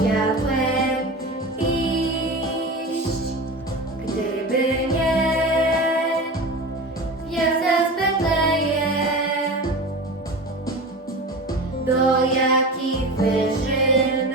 światłem iść. Gdyby nie gwiazda z do jakich wyżyn